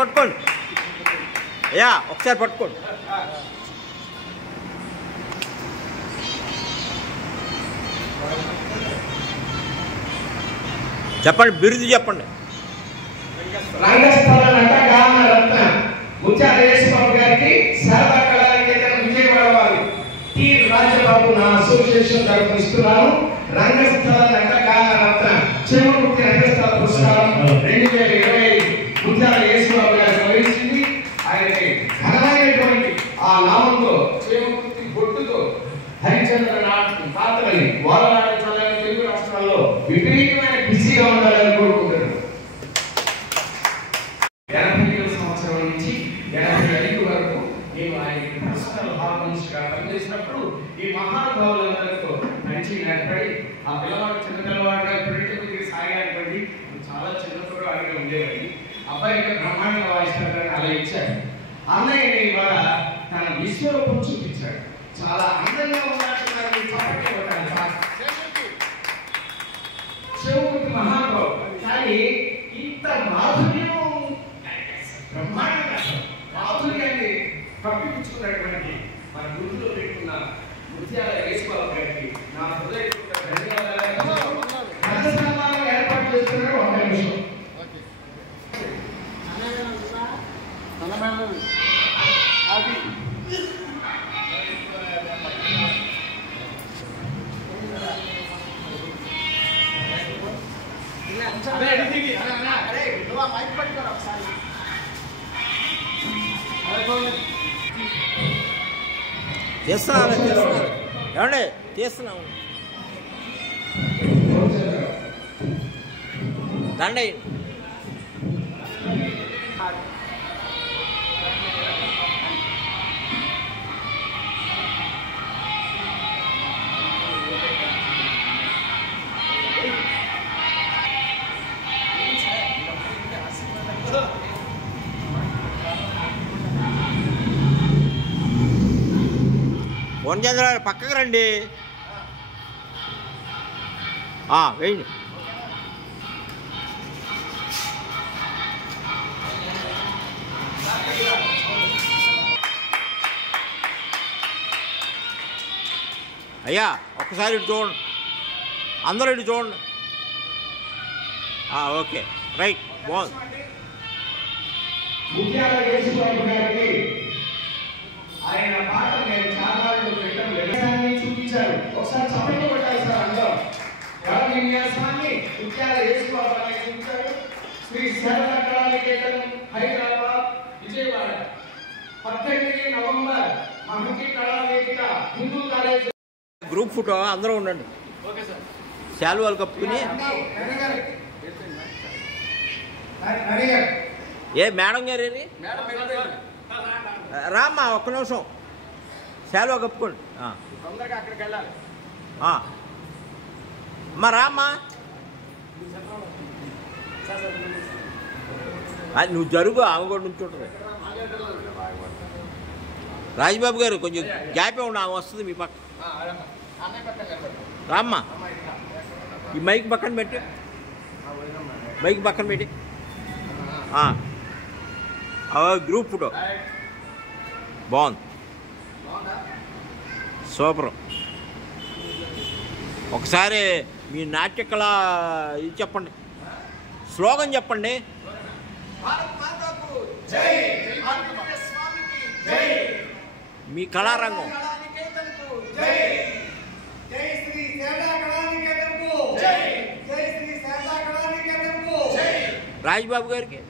పట్టుకోండి అయ్యా, ఒకసారి పట్టుకోండి. చెప్పండి, బిరుదు చెప్పండి. రంగస్థల నట గాన రత్న ముత్యాల యేసుబాబు గారికి శారదా కళానికేతన్ విజయవాడ వారి టి రాజబాబు నా అసోసియేషన్ తరఫున ఇస్తున్నాను. రంగస్థల నట గాన రత్న చేమకుర్తి రంగస్థల పురస్కారం 2025 ముత్యాల యేసుబాబు గారు నిర్వహించింది. ఆయనకి ఘనమైనటువంటి ఆ నామంతో చేమకుర్తి బొట్టుతో హరిచంద్ర నాటకం పాత్రని వారనాడించాలని తెలుగు రాష్ట్రాల్లో విపరీతమైన బిజీగా ఉండాలని కోరుకుంటున్నాను. 80వ సంవత్సరం నుంచి 85 వరకు నేను ఆయన పర్సనల్ హార్మోన్స్గా పనిచేసినప్పుడు ఈ మహానుభావులందరితో మంచి ఏర్పడి ఆ పిల్లవాడు చిన్న పిల్లవాడుగా ఇప్పటికీ కొద్దిగా సాగానివ్వండి, చాలా చిన్నప్పుడు అడిగి ఉండేవాడి. అబ్బాయి బ్రహ్మాండంగా వాయిస్తాడని అలా ఇచ్చాడు. అన్నయ్య ఇవాళ తన విశ్వరూపం చూపించాడు. చాలా అందంగా ఉన్నట్టున్నారని చెప్పండి. శివుడికి మహానుభావుడు, కానీ ఇంత మాధుర్యం బ్రహ్మాండంగా మాధుర్యాన్ని కప్పిపుచ్చుకున్నటువంటి మన గురువులో పెట్టుకున్న ముత్యాల యేసుబాబు గారికి నా హృదయపూర్వక ధన్యవాదాలు. ఘన ఏర్పాటు చేస్తున్నారు. ఒక నిమిషం తీస్తున్నాను ఏమండి, తీస్తున్నాము. దండ వనచంద్ర పక్కకు రండి. వేయండి. అయ్యా ఒక్కసారి ఇటు చూడండి, అందరూ ఇటు చూడండి. ఓకే, రైట్, బాగుంది. ముత్యాల యేసుబాబు గారికి ఆయన పాట నేను చాలా పెట్టాను, చూపించారు. ఒకసారి చప్పట్లు కొట్టాలి సార్. అందరూ కళ విన్యాసాన్ని ముత్యాల యేసుబాబు గారికి చూపించారు. Shri Sharada Kalaniketan Hyderabad Vijayawada 18 November Mahanti Kalavedika Hindu college. Group photo అందరూ ఉండండి. శాలువాలు కప్పుకుని. ఏ మేడం గారు రామ్మా, ఒక్క నిమిషం శాలువా కప్పుకోండి. అక్కడికి వెళ్ళాలి. అమ్మా రామ్మా, నువ్వు జరుగు, ఆమె కూడా నుంచి ఉంటుంది. రాజబాబు గారు కొంచెం గ్యాపే ఉండి ఆమె వస్తుంది మీ పక్క. రామ్మా, ఈ మైక్ పక్కన పెట్టి, మైక్ పక్కన పెట్టి. గ్రూప్ ఫోటో బాగుంది, సూపర్. ఒకసారి మీ నాట్య కళ ఇది చెప్పండి, స్లోగన్ చెప్పండి. మీ కళారంగం. రాజబాబు గారికి